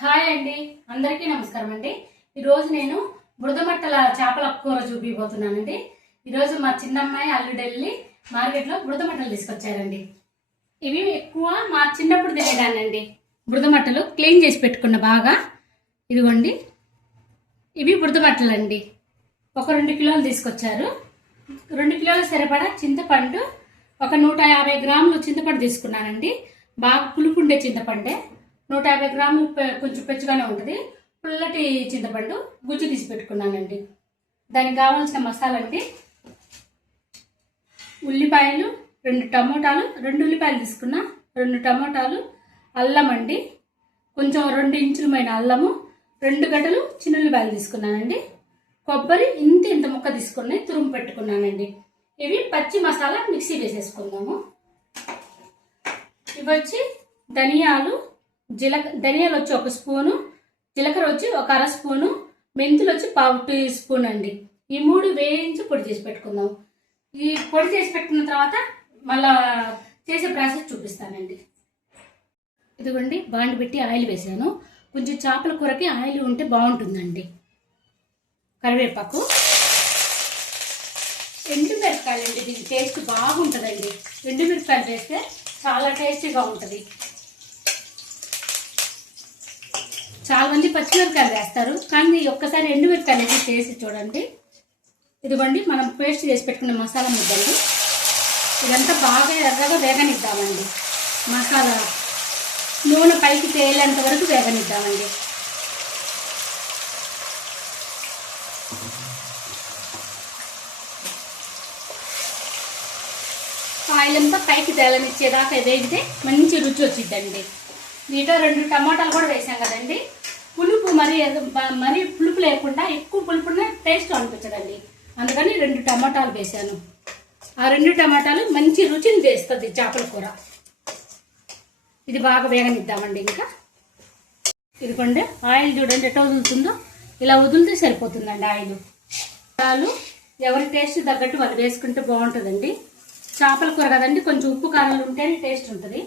Hi అండి, అందరికీ నమస్కారం అండి. ఈరోజు నేను బురదమట్టల చేపల కూర చూపిపోతున్నానండి. ఈరోజు మా చిన్నమ్మాయి అల్లుడు వెళ్ళి మార్కెట్లో బురదమట్టలు తీసుకొచ్చారండి. ఇవి ఎక్కువ మా చిన్నప్పుడు తినేదానండి. బురదమట్టలు క్లీన్ చేసి పెట్టుకున్న బాగా. ఇదిగోండి, ఇవి బురదమట్టలు అండి. ఒక 2 కిలోలు తీసుకొచ్చారు. 2 కిలోల సరిపడా చింతపండు, ఒక 150 గ్రాములు చింతపండు తీసుకున్నానండి. బాగా పులుపు ఉండే చింతపండే. 150 గ్రాములు కొంచెం పెచ్చుగానే ఉంటుంది. పుల్లటి చింతపండు గుజ్జు తీసి పెట్టుకున్నానండి. దానికి కావాల్సిన మసాలా అండి: ఉల్లిపాయలు 2 టమోటాలు, 2 ఉల్లిపాయలు తీసుకున్నా, 2 టమోటాలు, అల్లం అండి, కొంచెం 2 ఇంచులమైన అల్లము, 2 గడ్డలు చిన్నుల్లిపాయలు తీసుకున్నానండి. కొబ్బరి ఇంత ముక్క తీసుకుని తురుము పెట్టుకున్నానండి. ఇవి పచ్చి మసాలా మిక్సీ వేసేసుకుందాము. ఇవి వచ్చి ధనియాలు వచ్చి 1 స్పూను, జీలకర్ర వచ్చి 1 అర స్పూను, మెంతులు వచ్చి 1/2 టీ స్పూన్ అండి. ఈ 3 వేయించి పొడి చేసి పెట్టుకుందాం. ఈ పొడి చేసి పెట్టుకున్న తర్వాత మళ్ళా చేసే ప్రాసెస్ చూపిస్తానండి. ఇదిగోండి, బాండి పెట్టి ఆయిల్ వేసాను. కొంచెం చేపల కూరకి ఆయిల్ ఉంటే బాగుంటుందండి. కరివేపాకు, ఎండుమిరపకాయలండి, దీని టేస్ట్ బాగుంటుందండి. ఎండుమిరపకాయలు వేస్తే చాలా టేస్టీగా ఉంటుంది. చాలా మంది పచ్చిమిరపకాయలు వేస్తారు, కానీ ఒక్కసారి ఎండుమిరపకాయలు వేసి చేసి చూడండి. ఇదిగోండి, మనం పేస్ట్ చేసి పెట్టుకున్న మసాలా ముద్దలు. ఇదంతా బాగా ఎర్రగా వేగనిద్దామండి. మసాలా నూనె పైకి తేలేంత వరకు వేగనిద్దామండి. ఆయిల్ అంతా పైకి తేలనిచ్చేదాకా వేగితే మంచి రుచి వచ్చిద్దండి. దీంట్లో 2 టమాటాలు కూడా వేసాం కదండి. పులుపు మరీ పులుపు లేకుండా, ఎక్కువ పులుపున్న టేస్ట్ అనిపించదండి. అందుకని 2 టమాటాలు వేసాను. ఆ 2 టమాటాలు మంచి రుచిని తెస్తుంది చేపల కూర. ఇది బాగా వేగనిద్దామండి. ఇంకా ఇదిగోండి, ఆయిల్ చూడండి ఎట్లా వదులుతుందో. ఇలా వదిలితే సరిపోతుందండి ఆయిల్. ఎవరి టేస్ట్ తగ్గట్టు వాళ్ళు వేసుకుంటే బాగుంటుందండి. చేపల కూర కదండి, కొంచెం ఉప్పు కారాలు ఉంటేనే టేస్ట్ ఉంటుంది.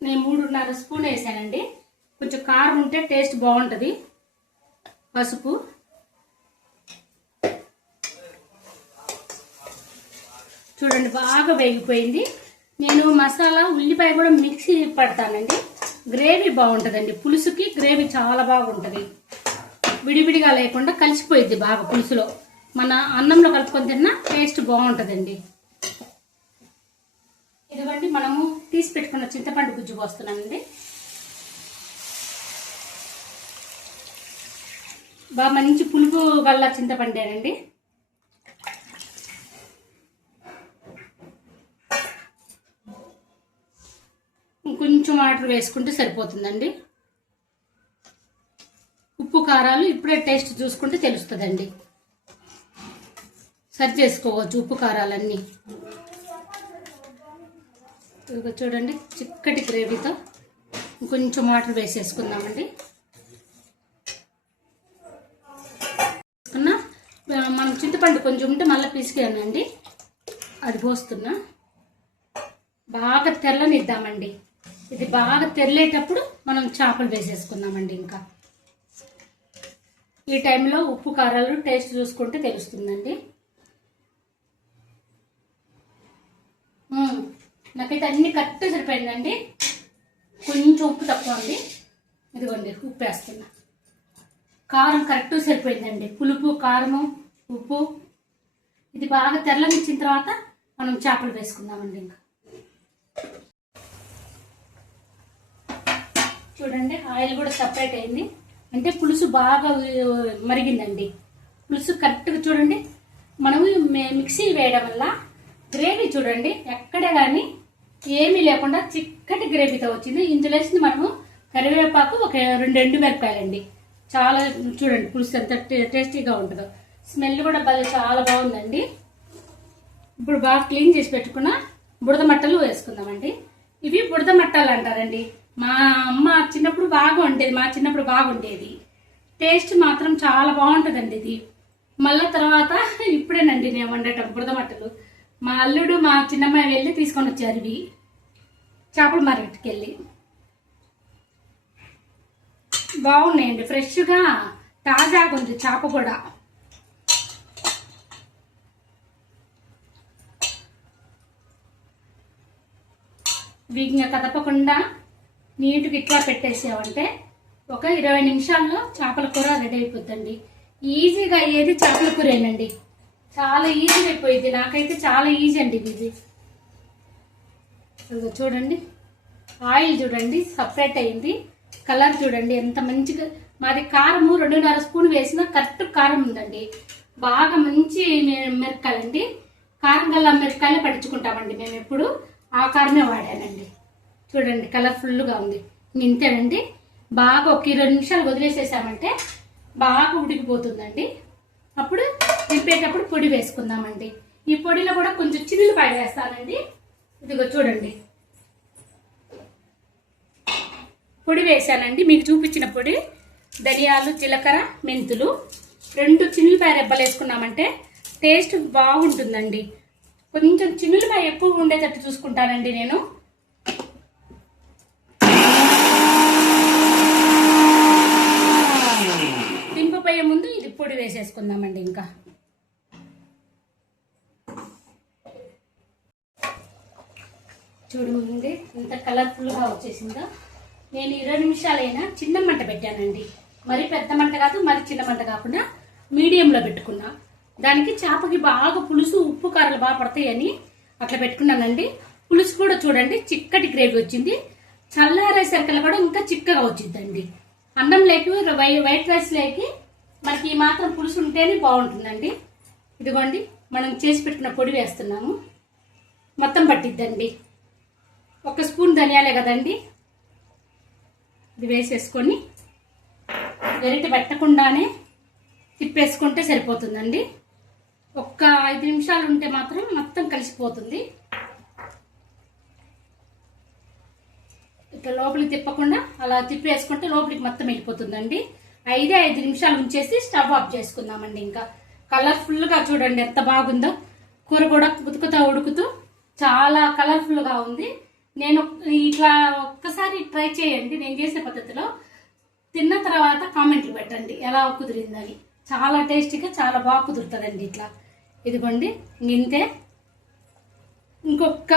నేను 3.5 స్పూన్ వేసానండి. కొంచెం కారం ఉంటే టేస్ట్ బాగుంటుంది. పసుపు, చూడండి బాగా వేగిపోయింది. నేను మసాలా ఉల్లిపాయ కూడా మిక్సీ పడతానండి. గ్రేవీ బాగుంటుందండి. పులుసుకి గ్రేవీ చాలా బాగుంటుంది. విడివిడిగా లేకుండా కలిసిపోయిద్ది బాగా పులుసులో. మన అన్నంలో కలుపుకొని తిన్నా టేస్ట్ బాగుంటుందండి. ఇదిగోండి, మనము తీసి పెట్టుకున్న చింతపండు గుజ్జు పోస్తున్నానండి. బాగా మంచి పులుపు వల్ల చింతపండేనండి. కొంచెం వాటర్ వేసుకుంటే సరిపోతుందండి. ఉప్పు కారాలు ఇప్పుడే టేస్ట్ చూసుకుంటే తెలుస్తుందండి. సరి చేసుకోవచ్చు ఉప్పు కారాలన్నీ. చూడండి, చిక్కటి గ్రేవీతో కొంచెం వాటర్ వేసేసుకుందామండి. మనం చింతపండు కొంచెం ఉంటే మళ్ళీ పిసికానండి, అది పోస్తున్నా. బాగా తెల్లనిద్దామండి. ఇది బాగా తెల్లేటప్పుడు మనం చేపలు వేసేసుకుందామండి. ఇంకా ఈ టైంలో ఉప్పు కారాలు టేస్ట్ చూసుకుంటే తెలుస్తుందండి. నాకైతే అన్ని కరెక్ట్ సరిపోయిందండి. కొంచెం ఉప్పు తక్కువ ఉంది. ఇదిగోండి, ఉప్పు వేస్తున్నా. కారం కరెక్ట్ సరిపోయిందండి. పులుపు, కారము, ఉప్పు. ఇది బాగా తెల్లనిచ్చిన తర్వాత మనం చేపలు వేసుకుందామండి. ఇంకా చూడండి, ఆయిల్ కూడా సపరేట్ అయింది. అంటే పులుసు బాగా మరిగిందండి. పులుసు కరెక్ట్గా చూడండి. మనము మిక్సీ వేయడం వల్ల గ్రేవీ చూడండి ఎక్కడ కానీ ఏమీ లేకుండా చిక్కటి గ్రేవీతో వచ్చింది. ఇందులో వేసింది మనము కరివేపాకు, ఒక 2 ఎండుమిరపకాయలండి. చాలా చూడండి పులుసు ఎంత టేస్టీగా ఉంటుందో. స్మెల్ కూడా చాలా బాగుందండి. ఇప్పుడు బాగా క్లీన్ చేసి పెట్టుకున్న బురద మట్టలు వేసుకుందామండి. ఇవి బురద మట్టాలు అంటారండి. మా అమ్మ చిన్నప్పుడు బాగుండేది. టేస్ట్ మాత్రం చాలా బాగుంటుందండి ఇది. మళ్ళీ తర్వాత ఇప్పుడేనండి నేను వండటం బురద మట్టలు. మా అల్లుడు మా చిన్నమ్మాయి వెళ్ళి తీసుకొని వచ్చారు ఇవి చేపల మార్కెట్కి వెళ్ళి. బాగున్నాయండి, ఫ్రెష్గా తాజాగా ఉంది చేప కూడా. వీటిని కదపకుండా నీట్గా ఇట్లా పెట్టేసామంటే ఒక 20 నిమిషాల్లో చేపల కూర రెడీ అయిపోద్దండి. ఈజీగా అయ్యేది చేపల కూరేనండి, చాలా ఈజీగా అయిపోయింది. నాకైతే చాలా ఈజీ అండి ఇది. చూడండి ఆయిల్ చూడండి సపరేట్ అయింది, కలర్ చూడండి ఎంత మంచిగా. మాది కారము 2.5 స్పూన్ వేసిన కరెక్ట్ కారం ఉందండి. బాగా మంచి మిరపకాయలండి, కారం గల్ల మిరపకాయలు పట్టించుకుంటామండి మేము ఎప్పుడు. ఆ కారమే వాడానండి. చూడండి కలర్ఫుల్గా ఉంది. ఇంతేనండి, బాగా ఒక 20 నిమిషాలు వదిలేసేసామంటే బాగా ఉడికిపోతుందండి. అప్పుడు దింపేటప్పుడు పొడి వేసుకుందామండి. ఈ పొడిలో కూడా కొంచెం చిల్లుపాయ వేస్తానండి. ఇదిగో చూడండి పొడి వేసానండి, మీకు చూపించిన పొడి. ధనియాలు, జీలకర్ర, మెంతులు 2 చిన్నులపాయ రెబ్బలు వేసుకున్నామంటే టేస్ట్ బాగుంటుందండి. కొంచెం చిన్నులపాయ ఎక్కువ ఉండేటట్టు చూసుకుంటానండి నేను. దింపపోయే ముందు ఇది పొడి వేసేసుకుందామండి. ఇంకా చూడండి ఎంత కలర్ఫుల్గా వచ్చేసిందో. నేను 20 నిమిషాలైనా చిన్న మంట పెట్టానండి, మరి పెద్ద మంట కాదు మరి చిన్న మంట కాకుండా మీడియంలో పెట్టుకున్నా. దానికి చేపకి బాగా పులుసు ఉప్పు కారాలు బాగా పడతాయని అట్లా పెట్టుకున్నానండి. పులుసు కూడా చూడండి చిక్కటి గ్రేవీ వచ్చింది. చల్లారేసరికల్లా కూడా ఇంకా చిక్కగా వచ్చిందండి. అన్నం లేకి వైట్ రైస్ లేకి మనకి ఈ మాత్రం పులుసు ఉంటేనే బాగుంటుందండి. ఇదిగోండి మనం చేసి పెట్టుకున్న పొడి వేస్తున్నాము, మొత్తం పట్టిద్దండి. 1 స్పూన్ ధనియాలే కదండి, ఇది వేసేసుకొని గరిటె పెట్టకుండానే తిప్పేసుకుంటే సరిపోతుందండి. ఒక్క 5 నిమిషాలు ఉంటే మాత్రం మొత్తం కలిసిపోతుంది. ఇట్లా లోపలికి తిప్పకుండా అలా తిప్పేసుకుంటే లోపలికి మొత్తం వెళ్ళిపోతుందండి. 5 నిమిషాలు ఉంచేసి స్టవ్ ఆఫ్ చేసుకుందామండి. ఇంకా కలర్ఫుల్గా చూడండి ఎంత బాగుందో. కూర కూడా ఉతుకుతా ఉడుకుతూ చాలా కలర్ఫుల్గా ఉంది. నేను ఇట్లా ఒక్కసారి ట్రై చేయండి, నేను చేసే పద్ధతిలో. తిన్న తర్వాత కామెంట్లు పెట్టండి ఎలా కుదిరిందని. చాలా టేస్టీగా చాలా బాగా కుదురుతుందండి ఇట్లా. ఇదిగోండి ఇంతే, ఇంకొక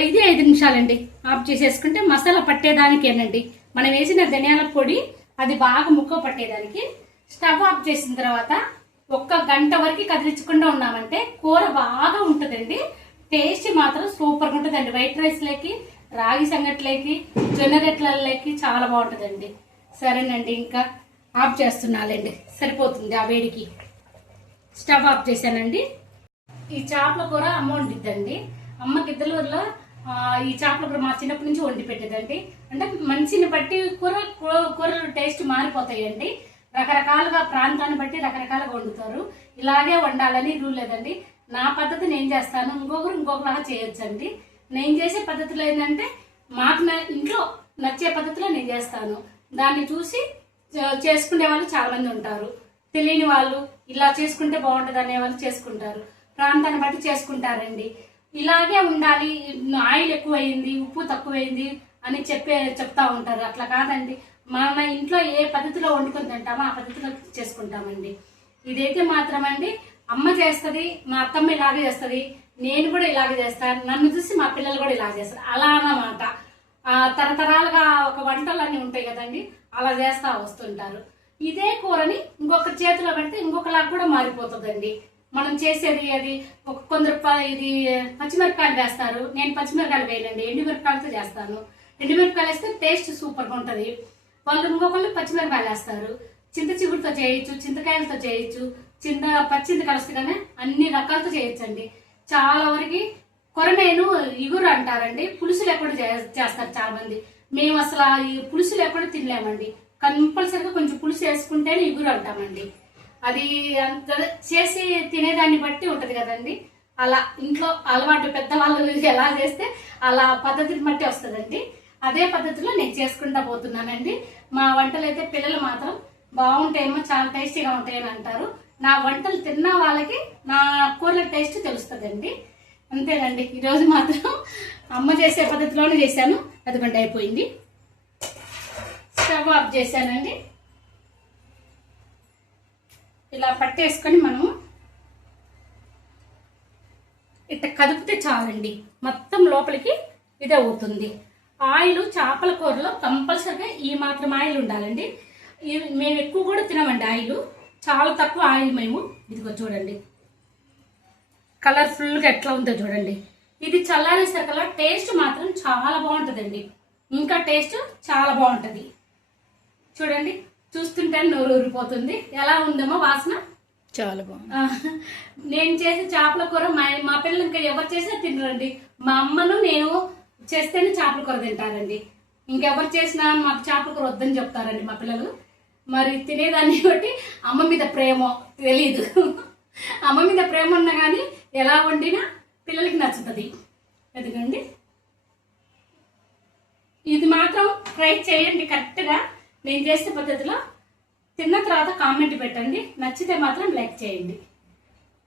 5 నిమిషాలండి. ఆఫ్ చేసేసుకుంటే మసాలా పట్టేదానికేనండి. మనం వేసిన ధనియాల పొడి అది బాగా ముక్క పట్టేదానికి. స్టవ్ ఆఫ్ చేసిన తర్వాత 1 గంట వరకు కదిలించకుండా ఉన్నామంటే కూర బాగా ఉంటుందండి. టేస్ట్ మాత్రం సూపర్గా ఉంటుందండి. వైట్ రైస్ లేకి, రాగి సంగట్లేకి, జొన్న రెట్లకి చాలా బాగుంటుందండి. సరేనండి ఇంకా ఆఫ్ చేస్తున్నానండి, సరిపోతుంది ఆ వేడికి. స్టవ్ ఆఫ్ చేశానండి. ఈ చేపల కూర అమ్మ వండిద్దండి. అమ్మ గిద్దలూరులో ఈ చేపల కూర మా చిన్నప్పటి నుంచి వండి పెట్టేదండి. అంటే మనిషిని బట్టి కూరలు టేస్ట్ మారిపోతాయండి. రకరకాలుగా ప్రాంతాన్ని బట్టి రకరకాలుగా వండుతారు. ఇలాగే వండాలని రూల్ లేదండి. నా పద్ధతి నేను చేస్తాను, ఇంకొకలాగా చేయొచ్చండి. నేను చేసే పద్ధతిలో ఏంటంటే మాకు ఇంట్లో నచ్చే పద్ధతిలో నేను చేస్తాను. దాన్ని చూసి చేసుకునే వాళ్ళు చాలా మంది ఉంటారు. తెలియని వాళ్ళు ఇలా చేసుకుంటే బాగుంటుంది అనే వాళ్ళు చేసుకుంటారు. ప్రాంతాన్ని బట్టి చేసుకుంటారండి. ఇలాగే ఉండాలి, ఆయిల్ ఎక్కువైంది, ఉప్పు తక్కువైంది అని చెప్తా ఉంటారు. అట్లా కాదండి, మన ఇంట్లో ఏ పద్ధతిలో వండుకొని తింటామో ఆ పద్ధతిలో చేసుకుంటామండి. ఇదైతే మాత్రం అండి అమ్మ చేస్తుంది, మా అత్తమ్మ ఇలాగే చేస్తుంది, నేను కూడా ఇలాగే చేస్తాను. నన్ను చూసి మా పిల్లలు కూడా ఇలా చేస్తారు. అలా అన్నమాట. తరతరాలుగా ఒక వంటలు అన్నీ ఉంటాయి కదండి, అలా చేస్తా వస్తుంటారు. ఇదే కూరని ఇంకొక చేతిలో పెడితే ఇంకొకలాగా కూడా మారిపోతుందండి. మనం చేసేది అది కొందరు ఇది పచ్చిమిరపకాయలు వేస్తారు, నేను పచ్చిమిరపకాయలు వేయనండి, ఎండుమిరపకాయలతో చేస్తాను. ఎండుమిరపకాయలు వేస్తే టేస్ట్ సూపర్గా ఉంటుంది. వాళ్ళు ఇంకొకళ్ళు పచ్చిమిరపకాయలు వేస్తారు. చింత చిగురుతో చేయొచ్చు, చింతకాయలతో చేయొచ్చు, పచ్చింత కలుస్తగానే అన్ని రకాలతో చేయొచ్చండి. చాలా వరకు కొరమేను ఇగురు అంటారండి, పులుసు లేకుండా చేస్తారు చాలా మంది. మేము అసలు ఈ పులుసు లేకుండా తినలేమండి. కంపల్సరిగా కొంచెం పులుసు వేసుకుంటేనే ఇగురు అంటామండి. అది అంత చేసి తినేదాన్ని బట్టి ఉంటది కదండి. అలా ఇంట్లో అలవాటు పెద్దవాళ్ళు ఎలా చేస్తే అలా పద్ధతిని బట్టి వస్తుందండి. అదే పద్ధతిలో నేను చేసుకుంటా పోతున్నానండి. మా వంటలు అయితే పిల్లలు మాత్రం బాగుంటాయేమో, చాలా టేస్టీగా ఉంటాయని అంటారు. నా వంటలు తిన్న వాళ్ళకి నా కూరల టేస్ట్ తెలుస్తుందండి. అంతేనండి, ఈరోజు మాత్రం అమ్మ చేసే పద్ధతిలోనే చేశాను. అదిగంట అయిపోయింది. స్టవ్ ఆఫ్ చేశానండి. ఇలా పట్టేసుకొని మనం ఇట్లా కదిపితే చాలండి, మొత్తం లోపలికి ఇది అవుతుంది. ఆయిల్ చేపల కూరలో కంపల్సరిగా ఈ మాత్రం ఆయిల్ ఉండాలండి. మేము ఎక్కువ కూడా తినమండి ఆయిల్, చాలా తక్కువ ఆయిల్ మేము. ఇదిగో చూడండి కలర్ఫుల్గా ఎట్లా ఉందో చూడండి. ఇది చల్లారేసరికల్లా టేస్ట్ మాత్రం చాలా బాగుంటుందండి, ఇంకా టేస్ట్ చాలా బాగుంటుంది. చూడండి, చూస్తుంటే నోరు ఊరిపోతుంది. ఎలా ఉందేమో వాసన, చాలా బాగుంది. నేను చేసే చేపల కూర మా పిల్లలు ఇంకా ఎవరు చేసినా తినరండి. మా అమ్మను నేను చేస్తేనే చేపల కూర తింటారండి. ఇంకెవరు చేసినా మాకు చేపల కూర వద్దని చెప్తారండి మా పిల్లలు. మరి తినేదాన్ని బట్టి అమ్మ మీద ప్రేమ తెలీదు. అమ్మ మీద ప్రేమ ఉన్నా కానీ ఎలా వండినా పిల్లలకి నచ్చుతుంది. ఎందుకండి ఇది మాత్రం ట్రై చేయండి కరెక్ట్గా నేను చేసే పద్ధతిలో. తిన్న తర్వాత కామెంట్ పెట్టండి, నచ్చితే మాత్రం లైక్ చేయండి.